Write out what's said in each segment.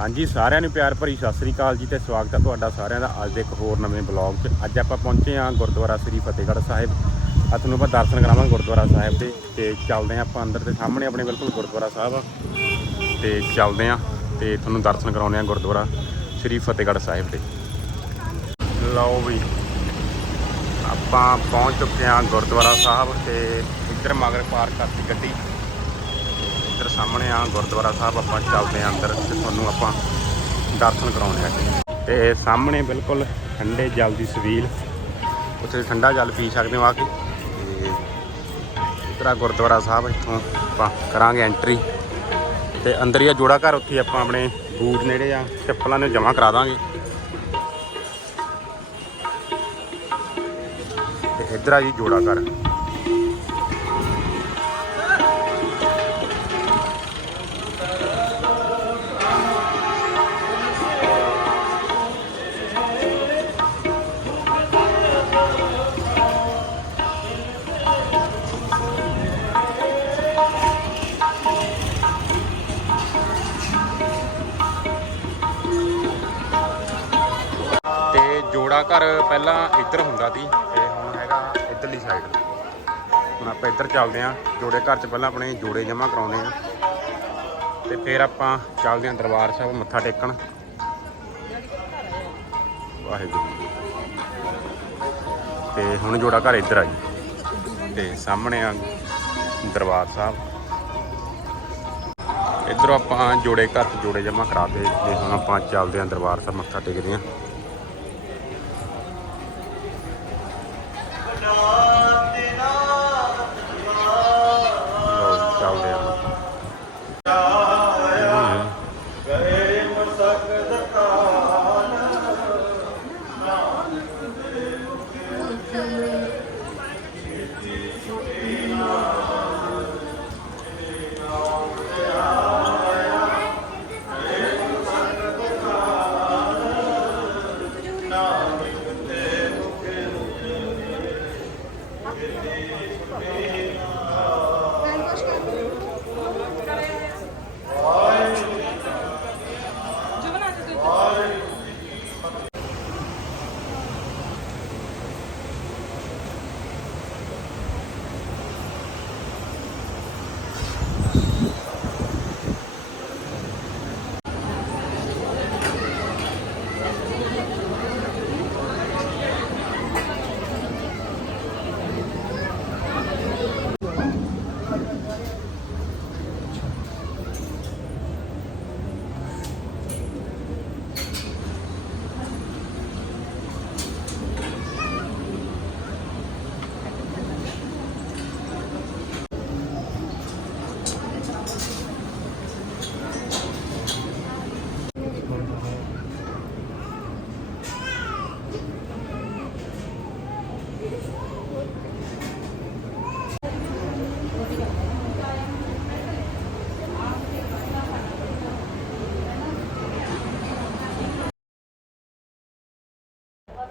ਹਾਂਜੀ, ਸਾਰਿਆਂ ਨੂੰ ਪਿਆਰ ਭਰੀ ਸਤਿ ਸ੍ਰੀ ਅਕਾਲ ਜੀ ਤੇ ਸਵਾਗਤ ਹੈ ਤੁਹਾਡਾ ਸਾਰਿਆਂ ਦਾ ਅੱਜ ਦੇ ਇੱਕ ਹੋਰ ਨਵੇਂ ਬਲੌਗ 'ਚ। ਅੱਜ ਆਪਾਂ ਪਹੁੰਚੇ ਹਾਂ ਗੁਰਦੁਆਰਾ ਸ੍ਰੀ ਫਤਿਹਗੜ੍ਹ ਸਾਹਿਬ। ਅੱਜ ਤੁਹਾਨੂੰ ਆਪਾਂ ਦਰਸ਼ਨ ਕਰਾਵਾਂਗੇ ਗੁਰਦੁਆਰਾ ਸਾਹਿਬ ਦੇ ਤੇ ਚੱਲਦੇ ਹਾਂ ਆਪਾਂ ਅੰਦਰ ਦੇ ਸਾਹਮਣੇ ਆਪਣੇ ਬਿਲਕੁਲ ਗੁਰਦੁਆਰਾ ਸਾਹਿਬ ਆ। ਤੇ ਚੱਲਦੇ ਹਾਂ ਤੇ ਤੁਹਾਨੂੰ ਦਰਸ਼ਨ ਕਰਾਉਂਦੇ ਹਾਂ ਗੁਰਦੁਆਰਾ ਸ੍ਰੀ ਫਤਿਹਗੜ੍ਹ ਸਾਹਿਬ ਦੇ। ਲਓ ਵੀ, ਆਪਾਂ ਪਹੁੰਚ ਚੁੱਕੇ ਹਾਂ ਗੁਰਦੁਆਰਾ ਸਾਹਿਬ ਤੇ ਇੱਧਰ ਮਗਰ ਪਾਰਕ ਕਰਤੀ ਗੱਡੀ। ਸਾਹਮਣੇ ਆ, ਗੁਰਦੁਆਰਾ ਸਾਹਿਬ ਆਪਾਂ ਚੱਲਦੇ ਆ ਅੰਦਰ ਤੇ ਤੁਹਾਨੂੰ ਆਪਾਂ ਦਰਸ਼ਨ ਕਰਾਉਣੇ ਆ। ਤੇ ਸਾਹਮਣੇ ਬਿਲਕੁਲ ਠੰਡੇ ਜਲ ਦੀ ਸਵੀਲ। ਉੱਥੇ ਠੰਡਾ ਜਲ ਪੀ ਸਕਦੇ ਹੋ ਆ ਕੇ। ਤੇ ਇੱਧਰ ਆ ਗੁਰਦੁਆਰਾ ਸਾਹਿਬ, ਇੱਥੋਂ ਆਪਾਂ ਕਰਾਂਗੇ ਐਂਟਰੀ ਤੇ ਅੰਦਰ ਹੀ ਆ ਜੋੜਾ ਘਰ, ਉੱਥੇ ਆਪਾਂ ਆਪਣੇ ਬੂਟ ਨੇੜੇ ਆ, ਚੱਪਲਾਂ ਨੂੰ ਜਮ੍ਹਾਂ ਕਰਾ ਦਾਂਗੇ। ਤੇ ਇੱਧਰ ਆ ਜੀ ਜੋੜਾ ਘਰ। ਤੇ ਜੋੜਾ ਘਰ ਪਹਿਲਾਂ ਇੱਧਰ ਹੁੰਦਾ ਸੀ ਤੇ ਹੁਣ ਹੈਗਾ ਇੱਧਰਲੀ ਸਾਈਡ ਹੁਣ ਆਪਾਂ ਇੱਧਰ ਚੱਲਦੇ ਆਂ ਜੋੜੇ ਘਰ 'ਚ ਪਹਿਲਾਂ ਆਪਣੇ ਜੋੜੇ ਜਮ੍ਹਾਂ ਕਰਾਉਂਦੇ ਆਂ ਤੇ ਫਿਰ ਆਪਾਂ ਚੱਲਦੇ ਆਂ ਦਰਬਾਰ ਸਾਹਿਬ, ਮੱਥਾ ਟੇਕਣ। ਵਾਹਿਗੁਰੂ ਤੇ ਹੁਣ ਜੋੜਾ ਘਰ ਇੱਧਰ ਆ ਜੀ। ਤੇ ਸਾਹਮਣੇ ਆ ਦਰਬਾਰ ਸਾਹਿਬ। ਇੱਧਰੋਂ ਆਪਾਂ ਜੋੜੇ ਘਰ 'ਚ ਜੋੜੇ ਜਮ੍ਹਾਂ ਕਰਾਤੇ ਤੇ ਹੁਣ ਆਪਾਂ ਚੱਲਦੇ ਆਂ ਦਰਬਾਰ ਸਾਹਿਬ, ਮੱਥਾ ਟੇਕਦੇ ਆਂ ਲਓ Ele, ele, ele.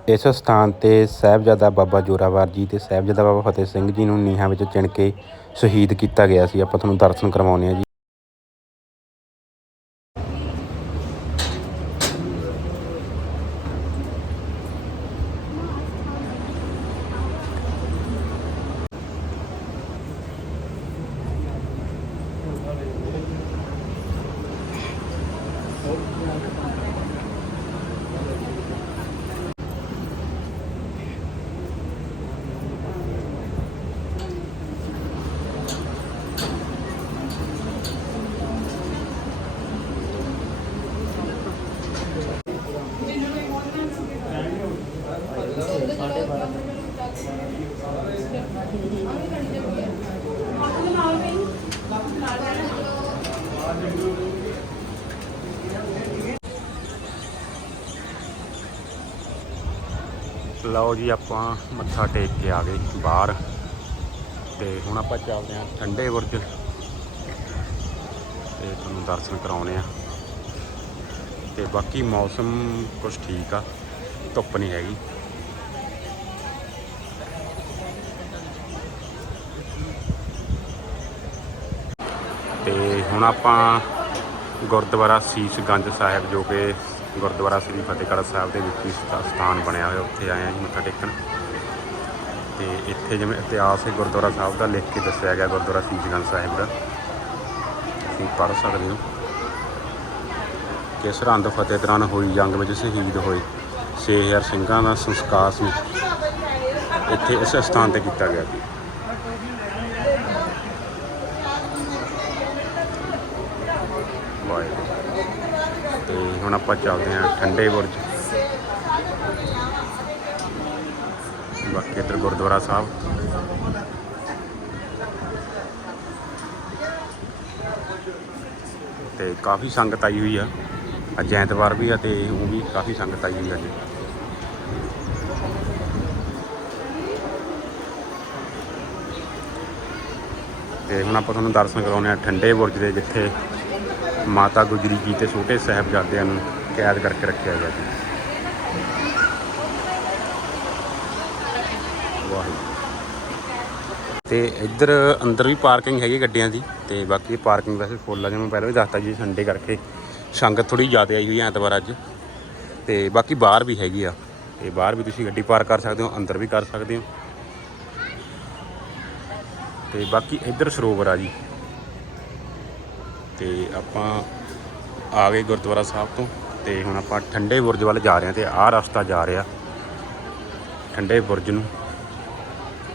ਇਸ ਸਥਾਨ ਤੇ ਸਾਹਿਬਜ਼ਾਦਾ ਬਾਬਾ ਜੋਰਾਵਰ ਜੀ ਤੇ ਸਾਹਿਬਜ਼ਾਦਾ ਬਾਬਾ ਫਤਿਹ ਸਿੰਘ ਜੀ ਨੂੰ ਨੀਹਾਂ ਵਿੱਚ ਚਿਣ ਕੇ ਸ਼ਹੀਦ ਕੀਤਾ ਗਿਆ ਸੀ। ਆਪਾਂ ਤੁਹਾਨੂੰ ਦਰਸ਼ਨ ਕਰਵਾਉਂਦੇ ਹਾਂ ਜੀ। ਲਓ ਜੀ ਆਪਾਂ ਮੱਥਾ ਟੇਕ ਕੇ ਆ ਗਏ ਬਾਹਰ ਤੇ ਹੁਣ ਆਪਾਂ ਚੱਲਦੇ ਹਾਂ ਠੰਡੇ ਬੁਰਜ ਤੇ ਤੁਹਾਨੂੰ ਦਰਸ਼ਨ ਕਰਾਉਣੇ ਆ। ਤੇ ਬਾਕੀ ਮੌਸਮ ਕੁਝ ਠੀਕ ਆ, ਧੁੱਪ ਨਹੀਂ ਹੈਗੀ। ਤੇ ਹੁਣ ਆਪਾਂ ਗੁਰਦੁਆਰਾ ਸੀਸਗੰਜ ਸਾਹਿਬ ਜੋ ਕਿ ਗੁਰਦੁਆਰਾ ਸ੍ਰੀ ਫਤਿਹਗੜ੍ਹ ਸਾਹਿਬ ਦੇ ਵਿੱਚ ਹੀ ਸਥਾ- ਸਥਾਨ ਬਣਿਆ ਹੋਇਆ, ਉੱਥੇ ਆਏ ਆ ਜੀ ਮੱਥਾ ਟੇਕਣ। ਤੇ ਇੱਥੇ ਜਿਵੇਂ ਇਤਿਹਾਸ ਹੈ, ਗੁਰਦੁਆਰਾ ਸਾਹਿਬ ਦਾ ਲਿਖ ਕੇ ਦੱਸਿਆ ਗਿਆ, ਗੁਰਦੁਆਰਾ ਸੀਸਗੰਜ ਸਾਹਿਬ ਦਾ। ਤੁਸੀਂ ਪੜ੍ਹ ਸਕਦੇ ਹੋ। ਕਿ ਸਰਹੰਦ ਫਤਿਹ ਦੌਰਾਨ ਹੋਈ ਜੰਗ ਵਿੱਚ ਸ਼ਹੀਦ ਹੋਏ 6000 ਸਿੰਘਾਂ ਦਾ ਸੰਸਕਾਰ ਸੀ। ਇੱਥੇ ਇਸ ਸਥਾਨ ਤੇ ਕੀਤਾ ਗਿਆ ਸੀ ਵਾਹਿਗੁਰੂ ਤੇ ਹੁਣ ਆਪਾਂ ਚੱਲਦੇ ਹਾਂ ਠੰਡੇ ਬੁਰਜ। ਬਾਕੀ ਇੱਧਰ ਗੁਰਦੁਆਰਾ ਸਾਹਿਬ। ਤੇ ਕਾਫੀ ਸੰਗਤ ਆਈ ਹੋਈ ਆ। ਅੱਜ ਐਤਵਾਰ ਵੀ ਆ ਤੇ ਉਹ ਵੀ ਕਾਫੀ ਸੰਗਤ ਆਈ ਹੋਈ ਆ ਜੀ ਤੇ ਹੁਣ ਆਪਾਂ ਤੁਹਾਨੂੰ ਦਰਸ਼ਨ ਕਰਾਉਂਦੇ ਆ ਠੰਡੇ ਬੁਰਜ ਦੇ ਜਿੱਥੇ ਮਾਤਾ ਗੁਜਰੀ ਜੀ ਤੇ ਛੋਟੇ ਸਾਹਿਬਜ਼ਾਦਿਆਂ ਨੂੰ ਕੈਦ ਕਰਕੇ ਰੱਖਿਆ ਗਿਆ ਸੀ। ਵਾਹਿਗੁਰੂ। ਤੇ ਇੱਧਰ ਅੰਦਰ ਵੀ ਪਾਰਕਿੰਗ ਹੈਗੀ ਗੱਡੀਆਂ ਦੀ ਤੇ ਬਾਕੀ ਪਾਰਕਿੰਗ ਵੈਸੇ ਫੁੱਲ ਆ, ਜਿਵੇਂ ਮੈਂ ਪਹਿਲਾਂ ਵੀ ਦੱਸਤਾ ਜੀ ਸੰਡੇ ਕਰਕੇ ਸੰਗਤ ਥੋੜੀ ਜ਼ਿਆਦਾ ਆਈ ਹੋਈ ਹੈ ਐਤਵਾਰ ਅੱਜ। ਤੇ ਬਾਕੀ ਬਾਹਰ ਵੀ ਹੈਗੀ ਆ। ਤੇ ਬਾਹਰ ਵੀ ਤੁਸੀਂ ਗੱਡੀ ਪਾਰਕ ਕਰ ਸਕਦੇ ਹੋ, ਅੰਦਰ ਵੀ ਕਰ ਸਕਦੇ ਹੋ। ਤੇ ਬਾਕੀ ਇੱਧਰ ਸਰੋਵਰ ਆ ਜੀ। ਤੇ ਆਪਾਂ ਆ ਗਏ ਗੁਰਦੁਆਰਾ ਸਾਹਿਬ ਤੋਂ ਤੇ ਹੁਣ ਆਪਾਂ ਠੰਡੇ ਬੁਰਜ ਵੱਲ ਜਾ ਰਹੇ ਹਾਂ ਤੇ ਆਹ ਰਸਤਾ ਜਾ ਰਿਹਾ ਠੰਡੇ ਬੁਰਜ ਨੂੰ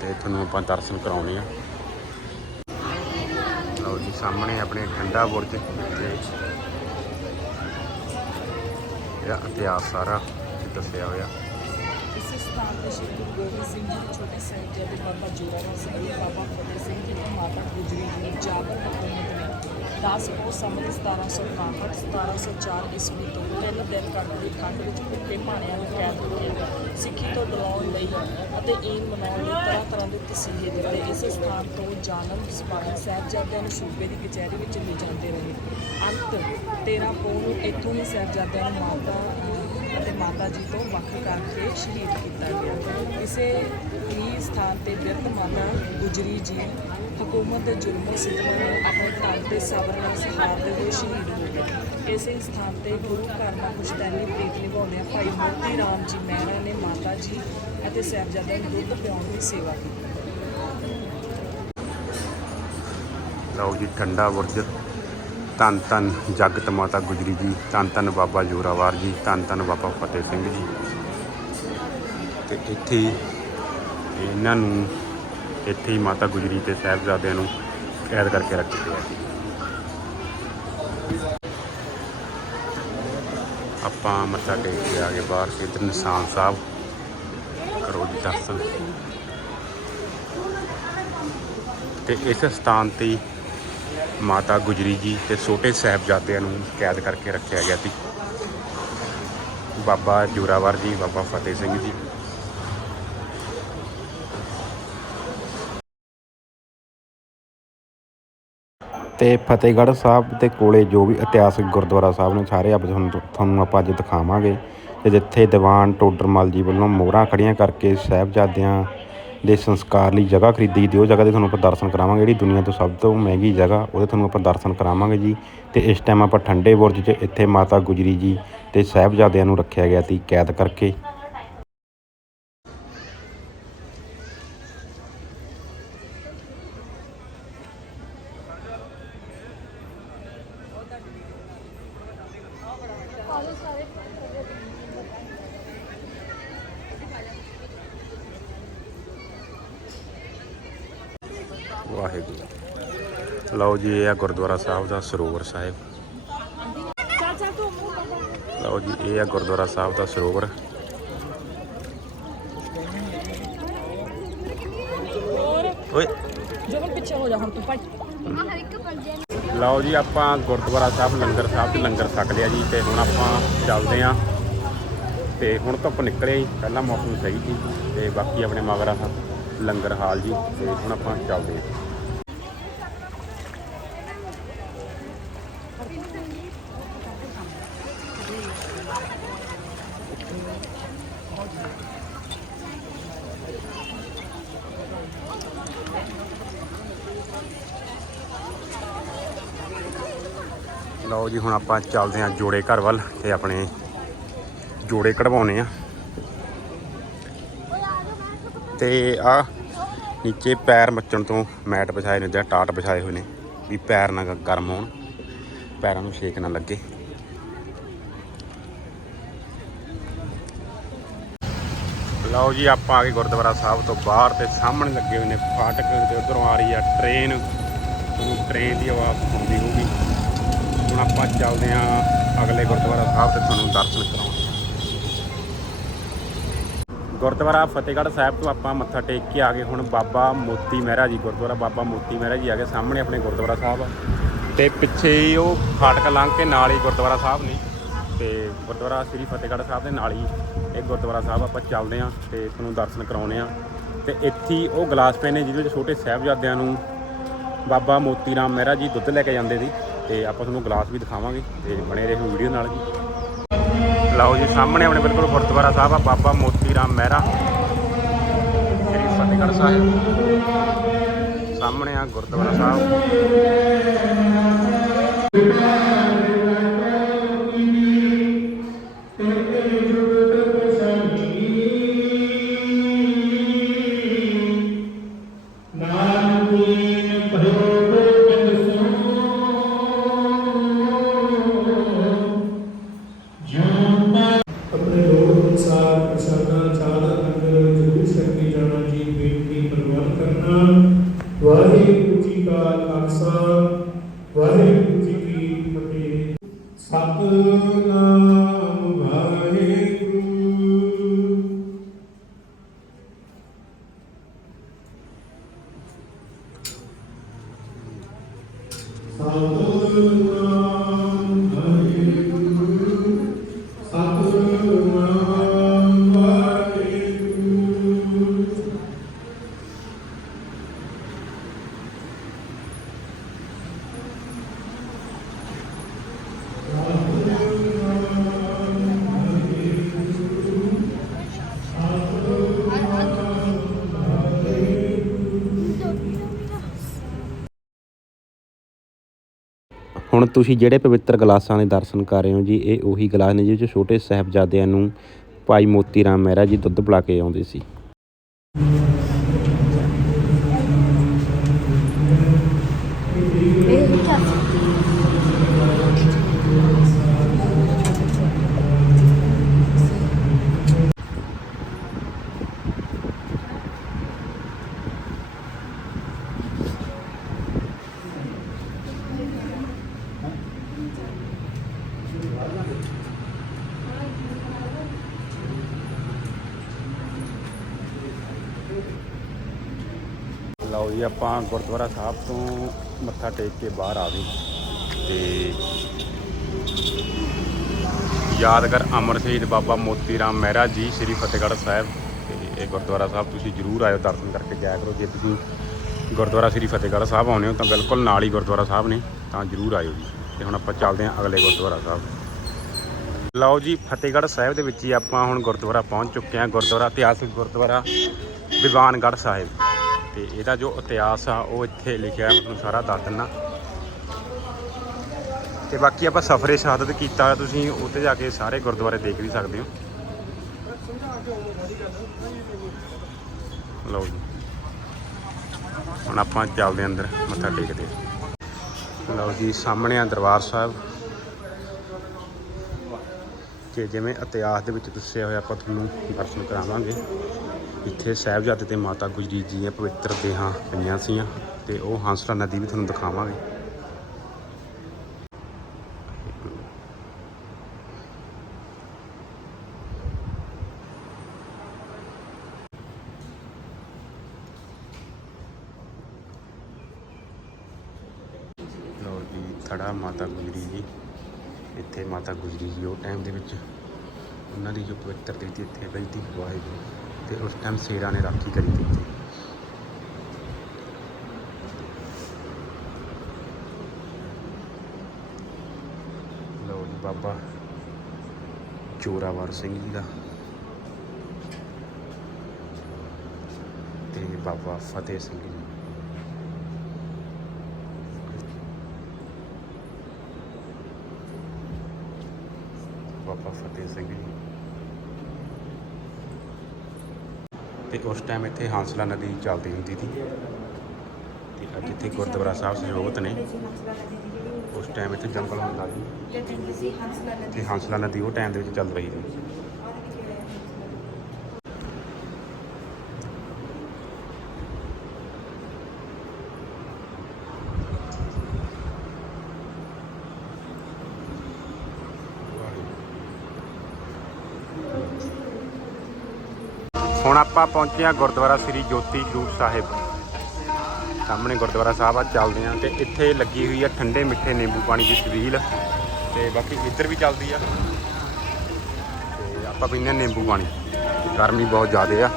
ਤੇ ਤੁਹਾਨੂੰ ਆਪਾਂ ਦਰਸ਼ਨ ਕਰਾਉਣੇ ਆ ਲਓ ਜੀ, ਸਾਹਮਣੇ ਆਪਣੇ ਠੰਡਾ ਬੁਰਜ ਤੇ ਇਹਦਾ ਇਤਿਹਾਸ ਸਾਰਾ ਦੱਸਿਆ ਹੋਇਆ। ਇਸ ਸਥਾਨ ਤੇ ਸ਼੍ਰੀ ਗੁਰੂ ਗੋਬਿੰਦ ਸਿੰਘ ਜੀ ਦੇ ਛੋਟੇ ਸਾਹਿਬਜ਼ਾਦੇ ਬਾਬਾ ਜੋਰਾਵਰ ਸਿੰਘ ਬਾਬਾ ਫਤਿਹ ਸਿੰਘ ਜੀ ਤੇ ਮਾਤਾ ਗੁਜਰੀ ਜੀ ਨੂੰ ਜਾਬਰ ਹਕੂਮਤ ਨੇ 10 ਪੋ ਸੰਮਤ 1761 1704 ਈਸਵੀ ਤੋਂ ਤਿੰਨ ਦਿਨ ਕੱਟ ਦੀ ਖੰਡ ਵਿੱਚ ਭੁੱਖੇ ਭਾਣਿਆਂ ਨੂੰ ਕੈਦ ਕਰਕੇ ਸਿੱਖੀ ਤੋਂ ਡਰਾਉਣ ਲਈ ਅਤੇ ਈਨ ਮਨਾਉਣ ਲਈ ਤਰ੍ਹਾਂ ਤਰ੍ਹਾਂ ਦੇ ਤਸੀਹੇ ਦਿੱਤੇ। ਇਸ ਸਥਾਨ ਤੋਂ ਜਾਨਮ ਸਿਪਾਹੀ ਸਾਹਿਬਜ਼ਾਦਿਆਂ ਨੂੰ ਸੂਬੇ ਦੀ ਕਚਹਿਰੀ ਵਿੱਚ ਲੈ ਜਾਂਦੇ ਰਹੇ। ਅੰਤ 13 ਪੋ ਨੂੰ ਇੱਥੋਂ ਹੀ ਸਾਹਿਬਜ਼ਾਦਿਆਂ ਨੂੰ ਮਾਤਾ ਅਤੇ ਮਾਤਾ ਜੀ ਤੋਂ ਵੱਖ ਕਰਕੇ ਸ਼ਹੀਦ ਕੀਤਾ ਗਿਆ। ਇਸੇ ਹੀ ਸਥਾਨ ਤੇ ਬਿਰਧ ਮਾਤਾ ਗੁਜਰੀ ਜੀ ਹਕੂਮਤ ਦੇ ਜ਼ੁਲਮ ਸਿੱਤਮ ਆਪਣੇ ਤਨ ਤੇ ਸਬਰ ਨਾਲ ਸਹਾਰਦੇ ਹੋਏ ਸ਼ਹੀਦ ਹੋ ਗਏ। ਇਸੇ ਸਥਾਨ ਤੇ ਗੁਰੂ ਘਰ ਨਾਲ ਪੁਸ਼ਤੈਨੀ ਪ੍ਰੀਤ ਨਿਭਾਉਂਦਿਆਂ ਭਾਈ ਮੋਤੀ ਰਾਮ ਜੀ ਮਹਿਰਾ ਨੇ ਮਾਤਾ ਜੀ ਅਤੇ ਸਾਹਿਬਜ਼ਾਦਿਆਂ ਨੂੰ ਦੁੱਧ ਪਿਆਉਣ ਦੀ ਸੇਵਾ ਕੀਤੀ। ਲਓ ਜੀ, ਠੰਡਾ ਬੁਰਜ। ਧੰਨ ਧੰਨ ਜਗਤ ਮਾਤਾ ਗੁਜਰੀ ਜੀ, ਧੰਨ ਧੰਨ ਬਾਬਾ ਜ਼ੋਰਾਵਾਰ ਜੀ, ਧੰਨ ਧੰਨ ਬਾਬਾ ਫਤਿਹ ਸਿੰਘ ਜੀ। ਤੇ ਇੱਥੇ ਇਹਨਾਂ ਨੂੰ ਇੱਥੇ ਹੀ ਮਾਤਾ ਗੁਜਰੀ ਤੇ ਸਾਹਿਬਜ਼ਾਦਿਆਂ ਨੂੰ ਕੈਦ ਕਰਕੇ ਰੱਖਿਆ ਗਿਆ ਸੀ। ਆਪਾਂ ਮੱਥਾ ਟੇਕ ਕੇ ਆ ਗਏ ਬਾਹਰ, ਇੱਧਰ ਨਿਸ਼ਾਨ ਸਾਹਿਬ। ਕਰੋ ਜੀ ਦਰਸ਼ਨ। ਤੇ ਇਸ ਸਥਾਨ ਤੇ ਮਾਤਾ ਗੁਜਰੀ ਜੀ ਤੇ ਛੋਟੇ ਸਾਹਿਬਜ਼ਾਦਿਆਂ ਨੂੰ ਕੈਦ ਕਰਕੇ ਰੱਖਿਆ ਗਿਆ ਸੀ। ਬਾਬਾ ਜੋਰਾਵਰ ਜੀ, ਬਾਬਾ ਫਤਿਹ ਸਿੰਘ ਜੀ। ਤੇ ਫਤਿਹਗੜ੍ਹ ਸਾਹਿਬ ਦੇ ਕੋਲੇ ਜੋ ਵੀ ਇਤਿਹਾਸਿਕ ਗੁਰਦੁਆਰਾ ਸਾਹਿਬ ਨੇ ਸਾਰੇ ਆਪ ਤੁਹਾਨੂੰ ਤੁਹਾਨੂੰ ਆਪਾਂ ਅੱਜ ਦਿਖਾਵਾਂਗੇ। ਤੇ ਜਿੱਥੇ ਦੀਵਾਨ ਟੋਡਰਮਲ ਜੀ ਵੱਲੋਂ ਮੋਹਰਾਂ ਖੜੀਆਂ ਕਰਕੇ ਸਾਹਿਬਜ਼ਾਦਿਆਂ ਦੇ ਸੰਸਕਾਰ ਲਈ ਜਗ੍ਹਾ ਖਰੀਦੀ ਤੇ ਉਹ ਜਗ੍ਹਾ ਦੇ ਤੁਹਾਨੂੰ ਆਪਾਂ ਦਰਸ਼ਨ ਕਰਾਵਾਂਗੇ। ਜਿਹੜੀ ਦੁਨੀਆ ਤੋਂ ਸਭ ਤੋਂ ਮਹਿੰਗੀ ਜਗ੍ਹਾ, ਉਹਦੇ ਤੁਹਾਨੂੰ ਆਪਾਂ ਦਰਸ਼ਨ ਕਰਾਵਾਂਗੇ ਜੀ। ਤੇ ਇਸ ਟਾਈਮ ਆਪਾਂ ਠੰਡੇ ਬੁਰਜ 'ਚ ਇੱਥੇ ਮਾਤਾ ਗੁਜਰੀ ਜੀ ਤੇ ਸਾਹਿਬਜ਼ਾਦਿਆਂ ਨੂੰ ਰੱਖਿਆ ਗਿਆ ਸੀ ਕੈਦ ਕਰਕੇ। ਵਾਹਿਗੁਰੂ। ਲਓ ਜੀ, ਇਹ ਆ ਗੁਰਦੁਆਰਾ ਸਾਹਿਬ ਦਾ ਸਰੋਵਰ ਸਾਹਿਬ। ਲਓ ਜੀ, ਇਹ ਆ ਗੁਰਦੁਆਰਾ ਸਾਹਿਬ ਦਾ ਸਰੋਵਰ। ਓਏ। ਜਗਨ ਪਿੱਛੇ ਹੋ ਜਾ ਹੁਣ ਤੂੰ ਭਾਈ ਲਓ ਜੀ, ਆਪਾਂ ਗੁਰਦੁਆਰਾ ਸਾਹਿਬ, ਲੰਗਰ ਸਾਹਿਬ ਤੇ ਲੰਗਰ ਛਕ ਲਿਆ ਜੀ ਤੇ ਹੁਣ ਆਪਾਂ ਚੱਲਦੇ ਆਂ। ਤੇ ਹੁਣ ਧੁੱਪ ਨਿਕਲੇ ਜੀ, ਪਹਿਲਾਂ ਮੌਸਮ ਸਹੀ ਸੀ ਤੇ ਬਾਕੀ ਆਪਣੇ ਮਗਰ ਲੰਗਰ ਹਾਲ ਜੀ, ਤੇ ਹੁਣ ਆਪਾਂ ਚੱਲਦੇ ਆਂ। ਜੀ ਹੁਣ ਆਪਾਂ ਚੱਲਦੇ ਹਾਂ ਜੋੜੇ ਘਰ ਵੱਲ ਤੇ ਆਪਣੇ ਜੋੜੇ ਕਢਵਾਉਣੇ ਆ। ਤੇ ਆ ਨੀਚੇ ਪੈਰ ਮੱਚਣ ਤੋਂ ਮੈਟ ਵਿਛਾਏ ਨੇ ਜਾਂ ਟਾਟ ਵਿਛਾਏ ਹੋਏ ਨੇ ਵੀ ਪੈਰ ਨਾ ਗਰਮ ਹੋਣ, ਪੈਰਾਂ ਨੂੰ ਛੇਕ ਨਾ ਲੱਗੇ। ਲਓ ਜੀ, ਆਪਾਂ ਆ ਗਏ ਗੁਰਦੁਆਰਾ ਸਾਹਿਬ ਤੋਂ ਬਾਹਰ ਤੇ ਸਾਹਮਣੇ ਲੱਗੇ ਹੋਏ ਨੇ ਫਾਟਕ ਤੇ ਉਧਰੋਂ ਆ ਰਹੀ ਆ ਟ੍ਰੇਨ। ਤੁਹਾਨੂੰ ਟ੍ਰੇਨ ਦੀ ਆਵਾਜ਼ ਸੁਣਦੀ ਹੋਊਗੀ। ਹੁਣ ਆਪਾਂ ਚੱਲਦੇ ਆਂ ਅਗਲੇ ਗੁਰਦੁਆਰਾ ਸਾਹਿਬ ਤੇ ਤੁਹਾਨੂੰ ਦਰਸ਼ਨ ਕਰਾਉਣ। ਗੁਰਦੁਆਰਾ ਫਤਿਹਗੜ੍ਹ ਸਾਹਿਬ ਤੋਂ ਆਪਾਂ ਮੱਥਾ ਟੇਕ ਕੇ ਆ ਗਏ ਹੁਣ ਬਾਬਾ ਮੋਤੀ ਮਹਿਰਾ ਜੀ, ਗੁਰਦੁਆਰਾ ਬਾਬਾ ਮੋਤੀ ਮਹਿਰਾ ਜੀ ਆ ਗਏ ਸਾਹਮਣੇ ਆਪਣੇ ਗੁਰਦੁਆਰਾ ਸਾਹਿਬ। ਆ। ਤੇ ਪਿੱਛੇ ਹੀ ਉਹ ਫਾਟਕ ਲੰਘ ਕੇ ਨਾਲ ਹੀ ਗੁਰਦੁਆਰਾ ਸਾਹਿਬ ਨੇ। ਤੇ ਗੁਰਦੁਆਰਾ ਸ੍ਰੀ ਫਤਿਹਗੜ੍ਹ ਸਾਹਿਬ ਦੇ ਨਾਲ ਹੀ ਇਹ ਗੁਰਦੁਆਰਾ ਸਾਹਿਬ ਆਪਾਂ ਚੱਲਦੇ ਆਂ ਤੇ ਤੁਹਾਨੂੰ ਦਰਸ਼ਨ ਕਰਾਉਣੇ ਆ ਤੇ ਇੱਥੇ ਉਹ ਗਲਾਸ ਪਏ ਨੇ ਜਿਹਦੇ ਵਿੱਚ ਛੋਟੇ ਸਾਹਿਬਜ਼ਾਦਿਆਂ ਨੂੰ ਬਾਬਾ ਮੋਤੀ ਰਾਮ ਮਹਿਰਾ ਜੀ ਦੁੱਧ ਲੈ ਕੇ ਜਾਂਦੇ ਸੀ। ਤੇ ਆਪਾਂ ਤੁਹਾਨੂੰ ਗਲਾਸ ਵੀ ਦਿਖਾਵਾਂਗੇ ਤੇ ਬਣੇ ਰਹੋ ਵੀਡੀਓ ਨਾਲ ਜੀ। ਲਓ ਜੀ, ਸਾਹਮਣੇ ਆਪਣੇ ਬਿਲਕੁਲ ਗੁਰਦੁਆਰਾ ਸਾਹਿਬ ਆ, ਬਾਬਾ ਮੋਤੀ ਰਾਮ ਮਹਿਰਾ। ਸ੍ਰੀ ਫਤਿਹਗੜ੍ਹ ਸਾਹਿਬ। ਸਾਹਮਣੇ ਆ ਗੁਰਦੁਆਰਾ ਸਾਹਿਬ। Amor. ਹੁਣ ਤੁਸੀਂ ਜਿਹੜੇ ਪਵਿੱਤਰ ਗਲਾਸਾਂ ਦੇ ਦਰਸ਼ਨ ਕਰ ਰਹੇ ਹੋ ਜੀ, ਇਹ ਉਹੀ ਗਲਾਸ ਨੇ ਜਿਹਦੇ ਵਿੱਚ ਛੋਟੇ ਸਾਹਿਬਜ਼ਾਦਿਆਂ ਨੂੰ ਭਾਈ ਮੋਤੀ ਰਾਮ ਮਹਿਰਾ ਜੀ ਦੁੱਧ ਪਿਲਾ ਕੇ ਆਉਂਦੇ ਸੀ। ਲਓ ਜੀ, ਆਪਾਂ ਗੁਰਦੁਆਰਾ ਸਾਹਿਬ ਤੋਂ ਮੱਥਾ ਟੇਕ ਕੇ ਬਾਹਰ ਆ ਗਏ। ਤੇ ਯਾਦਗਾਰ ਅਮਰ ਸ਼ਹੀਦ ਬਾਬਾ ਮੋਤੀ ਰਾਮ ਮਹਿਰਾ ਜੀ, ਸ੍ਰੀ ਫਤਿਹਗੜ੍ਹ ਸਾਹਿਬ। ਤੇ ਇਹ ਗੁਰਦੁਆਰਾ ਸਾਹਿਬ ਤੁਸੀਂ ਜਰੂਰ ਆਇਓ, ਦਰਸ਼ਨ ਕਰਕੇ ਜਾਇਆ ਕਰੋ। ਜੇ ਤੁਸੀਂ ਗੁਰਦੁਆਰਾ ਸ੍ਰੀ ਫਤਿਹਗੜ੍ਹ ਸਾਹਿਬ ਆਉਂਦੇ ਹੋ, ਤਾਂ ਬਿਲਕੁਲ ਨਾਲ ਹੀ ਗੁਰਦੁਆਰਾ ਸਾਹਿਬ ਨੇ, ਤਾਂ ਜਰੂਰ ਆਇਓ ਜੀ। ਤੇ ਹੁਣ ਆਪਾਂ ਚੱਲਦੇ ਹਾਂ ਅਗਲੇ ਗੁਰਦੁਆਰਾ ਸਾਹਿਬ। ਲਓ ਜੀ, ਫਤਿਹਗੜ੍ਹ ਸਾਹਿਬ ਦੇ ਵਿੱਚ ਹੀ ਆਪਾਂ ਹੁਣ ਗੁਰਦੁਆਰਾ ਪਹੁੰਚ ਚੁੱਕੇ ਹਾਂ। ਗੁਰਦੁਆਰਾ, ਇਤਿਹਾਸਿਕ ਗੁਰਦੁਆਰਾ ਦੀਵਾਨਗੜ੍ਹ ਸਾਹਿਬ। ਤੇ ਇਹਦਾ ਜੋ ਇਤਿਹਾਸ ਆ, ਉਹ ਇੱਥੇ ਲਿਖਿਆ ਹੈ ਮੈਂ ਤੁਹਾਨੂੰ ਸਾਰਾ ਦੱਸ ਦਿੰਨਾ। ਤੇ ਬਾਕੀ ਆਪਾਂ ਸਫਰੇ ਸ਼ਹਾਦਤ ਕੀਤਾ, ਤੁਸੀਂ ਉੱਥੇ ਜਾ ਕੇ ਸਾਰੇ ਗੁਰਦੁਆਰੇ ਦੇਖ ਵੀ ਸਕਦੇ ਹੋ। ਲਓ ਜੀ। ਹੁਣ ਆਪਾਂ ਚੱਲਦੇ ਹਾਂ ਅੰਦਰ, ਮੱਥਾ ਟੇਕਦੇ ਹਾਂ। ਲਓ ਜੀ, ਸਾਹਮਣੇ ਆ ਦਰਬਾਰ ਸਾਹਿਬ। ਕਿ ਜਿਵੇਂ ਇਤਿਹਾਸ ਦੇ ਵਿੱਚ ਦੱਸਿਆ ਹੋਇਆ, ਆਪਾਂ ਤੁਹਾਨੂੰ ਦਰਸ਼ਨ ਕਰਾਵਾਂਗੇ। ਇੱਥੇ ਸਾਹਿਬਜ਼ਾਦੇ ਤੇ ਮਾਤਾ ਗੁਜਰੀ ਜੀ ਦੀਆਂ ਪਵਿੱਤਰ ਦੇਹਾਂ ਪਈਆਂ ਸੀਆਂ ਤੇ ਉਹ ਹੰਸਲਾ ਨਦੀ ਵੀ ਤੁਹਾਨੂੰ ਦਿਖਾਵਾਂਗੇ। ਲਓ ਜੀ ਥੜਾ ਮਾਤਾ ਗੁਜਰੀ ਜੀ। ਇੱਥੇ ਮਾਤਾ ਗੁਜਰੀ ਜੀ, ਉਹ ਟਾਈਮ ਦੇ ਵਿੱਚ ਉਹਨਾਂ ਦੀ ਜੋ ਪਵਿੱਤਰ ਦਿੱਤੀ ਇੱਥੇ ਪਈ ਤੀ ਵਾਹਿਗੁਰੂ। ਤੇ ਉਸ ਟਾਈਮ ਸ਼ੇਰਾਂ ਨੇ ਰਾਖੀ ਕਰੀ ਦਿੱਤੀ। ਇੱਥੇ ਜੀ ਬਾਬਾ ਜੋਰਾਵਰ ਸਿੰਘ ਜੀ ਦਾ। ਤੇ ਬਾਬਾ ਫਤਿਹ ਸਿੰਘ ਜੀ। ਬਾਬਾ ਫਤਿਹ ਸਿੰਘ ਜੀ। ਤੇ ਉਸ ਟਾਈਮ ਇੱਥੇ ਹੰਸਲਾ ਨਦੀ ਚੱਲਦੀ ਹੁੰਦੀ ਸੀ। ਤੇ ਅੱਜ ਇੱਥੇ ਗੁਰਦੁਆਰਾ ਸਾਹਿਬ ਸਰੋਤ ਨੇ। ਉਸ ਟਾਈਮ ਇੱਥੇ ਜੰਗਲ ਹੁੰਦਾ ਸੀ। ਤੇ ਹੰਸਲਾ ਨਦੀ ਉਹ ਟਾਈਮ ਦੇ ਵਿੱਚ ਚੱਲ ਰਹੀ ਸੀ। ਹੁਣ ਆਪਾਂ ਪਹੁੰਚੇ ਹਾਂ ਗੁਰਦੁਆਰਾ ਸ੍ਰੀ ਜੋਤੀ ਸਰੂਪ ਸਾਹਿਬ। ਸਾਹਮਣੇ ਗੁਰਦੁਆਰਾ ਸਾਹਿਬ ਆ, ਚੱਲਦੇ ਹਾਂ ਤੇ ਇੱਥੇ ਲੱਗੀ ਹੋਈ ਆ ਠੰਡੇ ਮਿੱਠੇ ਨਿੰਬੂ ਪਾਣੀ ਦੀ ਛਬੀਲ ਤੇ ਬਾਕੀ ਇੱਧਰ ਵੀ ਚੱਲਦੀ ਆ। ਤੇ ਆਪਾਂ ਪੀਂਦੇ ਹਾਂ ਨਿੰਬੂ ਪਾਣੀ। ਗਰਮੀ ਬਹੁਤ ਜ਼ਿਆਦਾ ਆ।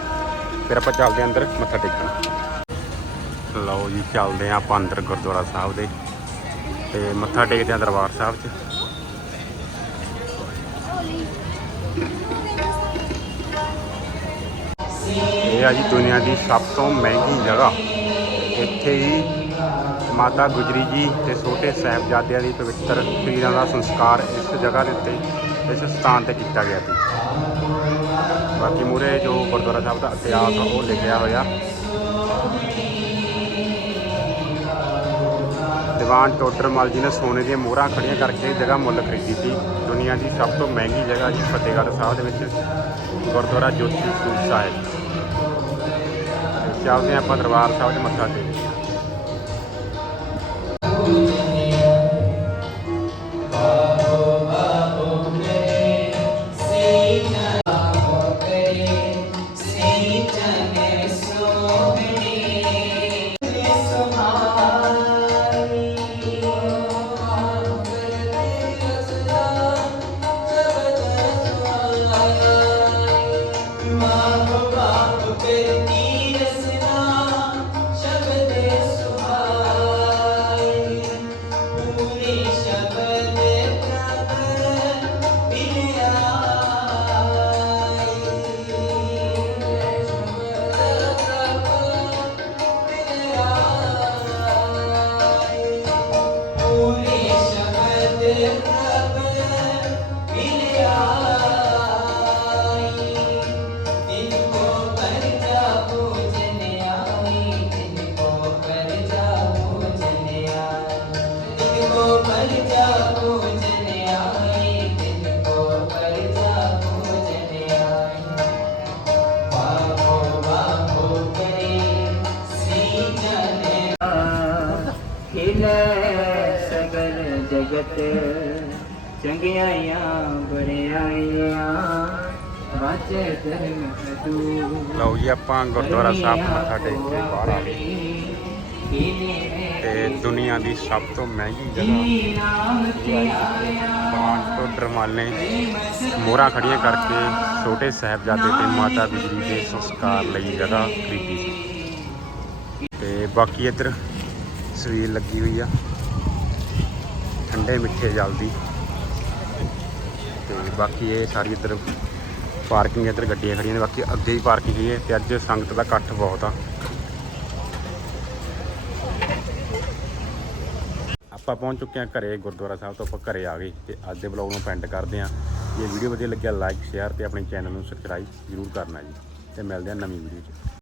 ਫਿਰ ਆਪਾਂ ਚੱਲਦੇ ਹਾਂ ਅੰਦਰ ਮੱਥਾ ਟੇਕਣ। ਲਓ ਜੀ, ਚੱਲਦੇ ਹਾਂ ਆਪਾਂ ਅੰਦਰ ਗੁਰਦੁਆਰਾ ਸਾਹਿਬ ਦੇ। ਤੇ ਮੱਥਾ ਟੇਕਦੇ ਹਾਂ ਦਰਬਾਰ ਸਾਹਿਬ 'ਚ। ਇਹ ਆ ਜੀ ਦੁਨੀਆ ਦੀ ਸਭ ਤੋਂ ਮਹਿੰਗੀ ਜਗ੍ਹਾ। ਇੱਥੇ ਹੀ ਮਾਤਾ ਗੁਜਰੀ ਜੀ ਤੇ ਛੋਟੇ ਸਾਹਿਬਜ਼ਾਦਿਆਂ ਦੀ ਪਵਿੱਤਰ ਪੀਰਾਂ ਦਾ ਸੰਸਕਾਰ ਇਸ ਜਗ੍ਹਾ ਦੇ ਉੱਤੇ, ਇਸ ਸਥਾਨ ਤੇ ਕੀਤਾ ਗਿਆ ਸੀ। ਬਾਕੀ ਮੂਰੇ ਜੋ ਗੁਰਦੁਆਰਾ ਸਾਹਿਬ ਦਾ ਇਤਿਹਾਸ ਆ, ਉਹ ਲਿਖਿਆ ਹੋਇਆ। ਦੀਵਾਨ ਟੋਡਰਮਲ ਜੀ ਨੇ ਸੋਨੇ ਦੀਆਂ ਮੋਹਰਾਂ ਖੜੀਆਂ ਕਰਕੇ ਇਹ ਜਗ੍ਹਾ ਮੁੱਲ ਖਰੀਦੀ ਸੀ। ਦੁਨੀਆ ਦੀ ਸਭ ਤੋਂ ਮਹਿੰਗੀ ਜਗ੍ਹਾ ਜੀ ਫਤਿਹਗੜ੍ਹ ਸਾਹਿਬ ਦੇ ਵਿੱਚ ਗੁਰਦੁਆਰਾ ਜੋਤੀ ਸਰੂਪ ਸਾਹਿਬ। ਚੱਲਦੇ ਹਾਂ ਆਪਾਂ ਦਰਬਾਰ ਸਾਹਿਬ 'ਚ ਮੱਥਾ ਟੇਕ ਜਗਤ ਚੰਗਿਆਈਆਂ ਬੜਿਆਈਆਂ ਵਾਚੇ ਧਰਮ ਕਦੂ। ਲਓ ਜੀ ਆਪਾਂ ਗੁਰਦੁਆਰਾ ਸਾਹਿਬ ਮੱਥਾ ਟੇਕ ਕੇ ਬਾਹਰ ਆ ਗਏ। ਤੇ ਦੁਨੀਆ ਦੀ ਸਭ ਤੋਂ ਮਹਿੰਗੀ ਜਗ੍ਹਾ। ਦੀਵਾਨ ਟੋਡਰਮਲ ਨੇ ਮੋਹਰਾਂ ਖੜੀਆਂ ਕਰਕੇ ਛੋਟੇ ਸਾਹਿਬਜ਼ਾਦੇ ਤੇ ਮਾਤਾ ਗੁਜਰੀ ਦੇ ਸੰਸਕਾਰ ਲਈ ਜਗ੍ਹਾ ਖਰੀਦੀ। ਸੀ ਤੇ ਬਾਕੀ ਇੱਧਰ ਸਰੀਰ ਲੱਗੀ ਹੋਈ ਆ। ਠੰਡੇ ਮਿੱਠੇ ਜਲਦੀ। ਤੇ ਬਾਕੀ ਇਹ ਸਾਰੀ ਇੱਧਰ ਪਾਰਕਿੰਗ ਇੱਧਰ ਗੱਡੀਆਂ ਖੜੀਆਂ ਨੇ, ਬਾਕੀ ਅੱਗੇ ਹੀ ਪਾਰਕਿੰਗ ਹੈ ਤੇ ਅੱਜ ਸੰਗਤ ਦਾ ਇਕੱਠ ਬਹੁਤ ਆ। ਆਪਾਂ ਪਹੁੰਚ ਚੁੱਕੇ ਹਾਂ ਘਰੇ, ਗੁਰਦੁਆਰਾ ਸਾਹਿਬ ਤੋਂ ਆਪਾਂ ਘਰੇ ਆ ਗਏ ਤੇ ਅੱਜ ਦੇ ਵਲੌਗ ਨੂੰ ਪੈਂਡ ਕਰਦੇ ਹਾਂ। ਜੇ ਵੀਡੀਓ ਵਧੀਆ ਲੱਗਿਆ ਲਾਈਕ ਸ਼ੇਅਰ ਤੇ ਆਪਣੇ ਚੈਨਲ ਨੂੰ ਸਬਸਕ੍ਰਾਈਬ ਜ਼ਰੂਰ ਕਰਨਾ ਜੀ। ਤੇ ਮਿਲਦੇ ਹਾਂ ਨਵੀਂ ਵੀਡੀਓ 'ਚ।